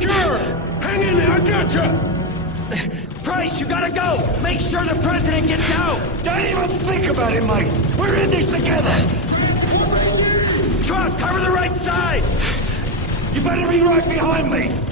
Secure! Hang in there, I gotcha! Price, you gotta go! Make sure the president gets out! Don't even think about it, mate! We're in this together! Truck, cover the right side! You better be right behind me!